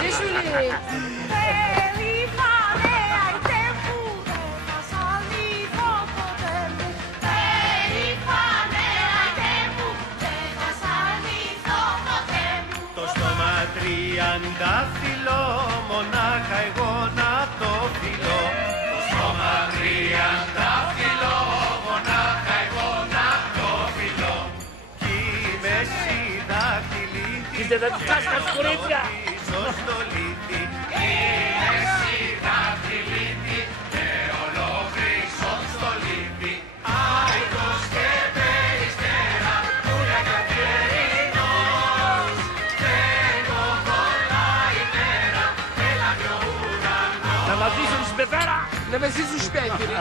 Ζήσου Λύρη. Τριαντάφυλλο, μονάχα εγώ να το φιλώ. Το στόμα τριαντάφυλλο, μονάχα εγώ να το φιλώ. Κι είμαι εσύ δάχτυλίτη, Είστε θα τους κάσουν τα σκουρίτια. πίσω στο λίτη. Είμαι εσύ δάχτυλίτη, και ολόκληρω στο λίτη. Άϊκος και περιστέρα, πουλια καθιερινός. Να μας ζήσουν στην πεθέρα. Να με ζήσουν σπέκυροι.